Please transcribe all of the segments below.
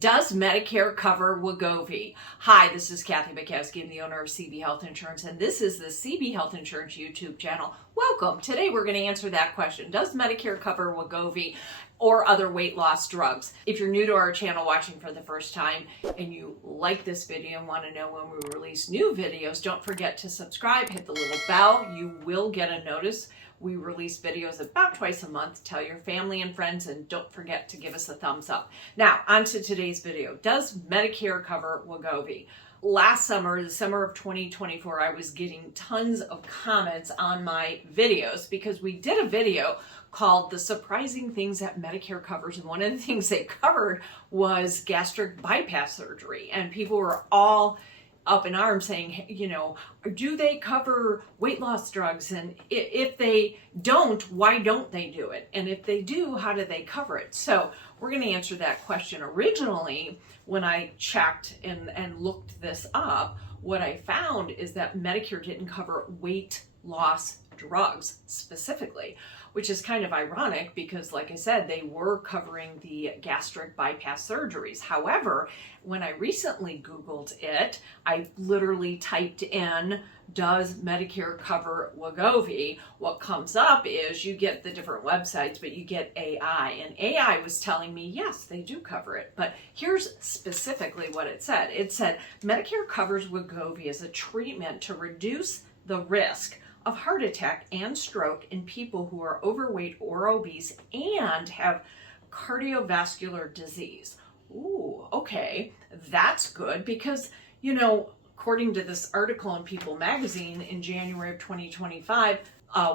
Does Medicare cover Wegovy? Hi, this is Kathy Bukowski. I'm the owner of CB Health Insurance, and this is the CB Health Insurance YouTube channel. Welcome. Today we're going to answer that question. Does Medicare cover Wegovy or other weight loss drugs? If you're new to our channel watching for the first time and you like this video and want to know when we release new videos, don't forget to subscribe, hit the little bell. You will get a notice. We release videos about twice a month. Tell your family and friends, and don't forget to give us a thumbs up. Now, on to today's video. Does Medicare cover Wegovy? Last summer, the summer of 2024, I was getting tons of comments on my videos because we did a video called The Surprising Things That Medicare Covers, and one of the things they covered was gastric bypass surgery, and people were all up in arms saying, you know, do they cover weight loss drugs? And if they don't, why don't they do it? And if they do, how do they cover it? So we're going to answer that question. Originally, when I checked and looked this up, what I found is that Medicare didn't cover weight loss drugs specifically, which is kind of ironic because, like I said, they were covering the gastric bypass surgeries. However, when I recently Googled it, I literally typed in, does Medicare cover Wegovy? What comes up is you get the different websites, but you get AI. And AI was telling me, yes, they do cover it. But here's specifically what it said. It said, Medicare covers Wegovy as a treatment to reduce the risk of heart attack and stroke in people who are overweight or obese and have cardiovascular disease. Ooh, okay, that's good because, you know, according to this article in People magazine in January of 2025,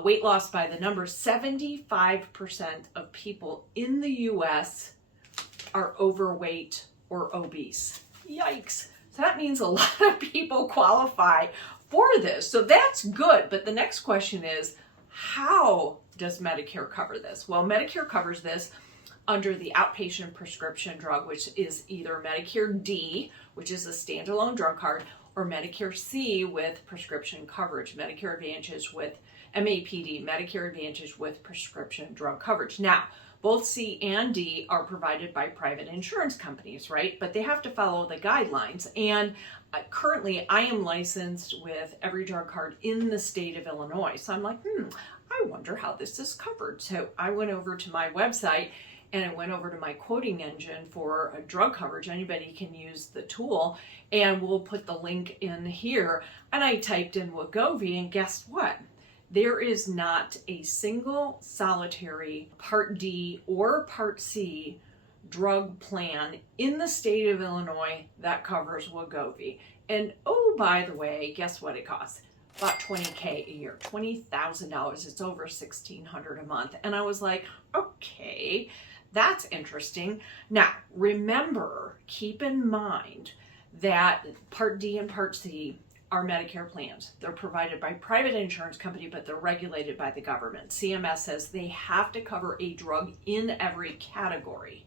weight loss by the numbers, 75% of people in the US are overweight or obese. Yikes. So that means a lot of people qualify for this. So that's good. But the next question is, how does Medicare cover this? Well, Medicare covers this under the outpatient prescription drug, which is either Medicare D, which is a standalone drug card, or Medicare C with prescription coverage. Medicare Advantage with MAPD, Medicare Advantage with prescription drug coverage. Now, both C and D are provided by private insurance companies, right? But they have to follow the guidelines. And currently, I am licensed with every drug card in the state of Illinois. So I'm like, I wonder how this is covered. So I went over to my website and I went over to my quoting engine for a drug coverage. Anybody can use the tool, and we'll put the link in here. And I typed in Wegovy, and guess what? There is not a single solitary Part D or Part C drug plan in the state of Illinois that covers Wegovy. And oh, by the way, guess what it costs? About $20,000 a year, $20,000. It's over $1,600 a month. And I was like, okay, that's interesting. Now, remember, keep in mind that Part D and Part C are Medicare plans. They're provided by private insurance company, but they're regulated by the government. CMS says they have to cover a drug in every category,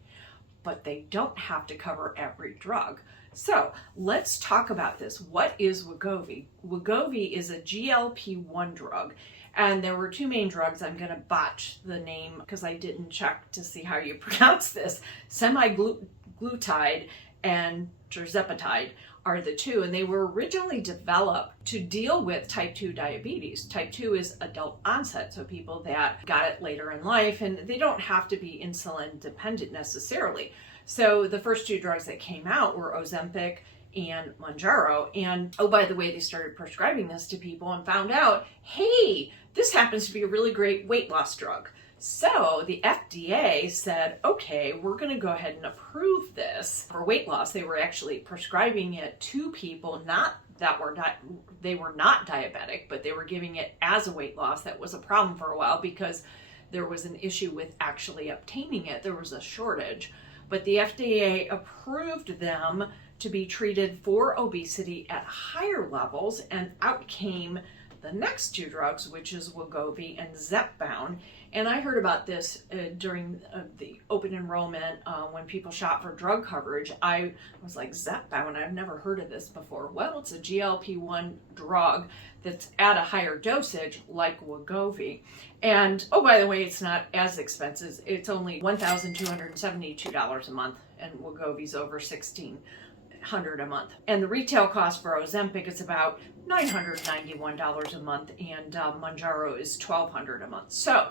but they don't have to cover every drug. So let's talk about this. What is Wegovy? Wegovy is a GLP-1 drug, and there were two main drugs. I'm going to botch the name because I didn't check to see how you pronounce this. Semaglutide and tirzepatide are the two, and they were originally developed to deal with type 2 diabetes. Type 2 is adult onset, so people that got it later in life, and they don't have to be insulin dependent necessarily. So the first two drugs that came out were Ozempic and Mounjaro, and oh, by the way, they started prescribing this to people and found out, hey, this happens to be a really great weight loss drug. So the FDA said, okay, we're going to go ahead and approve this for weight loss. They were actually prescribing it to people they were not diabetic, but they were giving it as a weight loss. That was a problem for a while because there was an issue with actually obtaining it. There was a shortage, but the FDA approved them to be treated for obesity at higher levels, and out came the next two drugs, which is Wegovy and Zepbound. And I heard about this during the open enrollment when people shop for drug coverage. I was like, Zepbound, I've never heard of this before. Well, it's a GLP-1 drug that's at a higher dosage like Wegovy. And oh, by the way, it's not as expensive. It's only $1,272 a month and Wegovy's over $1,600 a month. And the retail cost for Ozempic is about $991 a month, and Mounjaro is $1,200 a month. So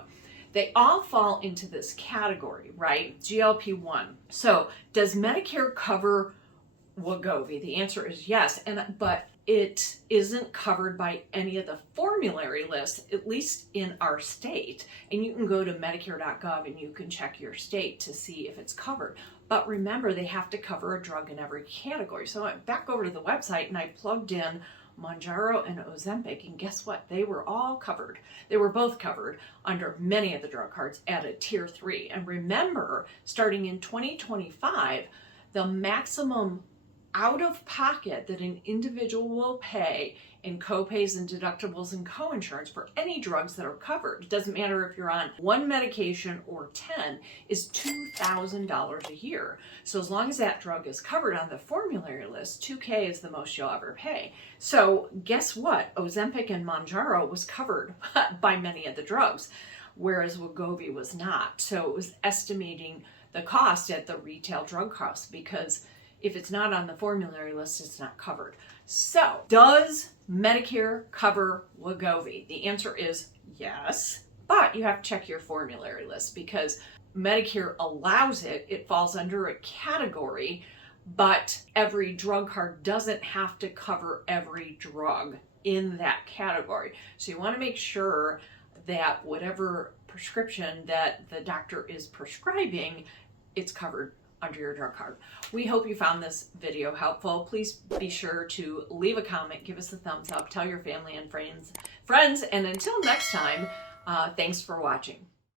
they all fall into this category, right? GLP-1. So does Medicare cover Wegovy? The answer is yes, but it isn't covered by any of the formulary lists, at least in our state. And you can go to Medicare.gov and you can check your state to see if it's covered. But remember, they have to cover a drug in every category. So I went back over to the website and I plugged in Mounjaro and Ozempic, and guess what? They were all covered. They were both covered under many of the drug cards at a tier 3. And remember, starting in 2025, the maximum out of pocket that an individual will pay in copays and deductibles and coinsurance for any drugs that are covered, it doesn't matter if you're on one medication or 10, is $2,000 a year. So as long as that drug is covered on the formulary list, $2,000 is the most you'll ever pay. So guess what? Ozempic and Mounjaro was covered by many of the drugs, whereas Wegovy was not. So it was estimating the cost at the retail drug cost, because if it's not on the formulary list, it's not covered. So, does Medicare cover Wegovy? The answer is yes, but you have to check your formulary list, because Medicare allows it. It falls under a category, but every drug card doesn't have to cover every drug in that category. So you want to make sure that whatever prescription that the doctor is prescribing, it's covered under your drug card. We hope you found this video helpful. Please be sure to leave a comment, give us a thumbs up, tell your family and friends, and until next time, thanks for watching.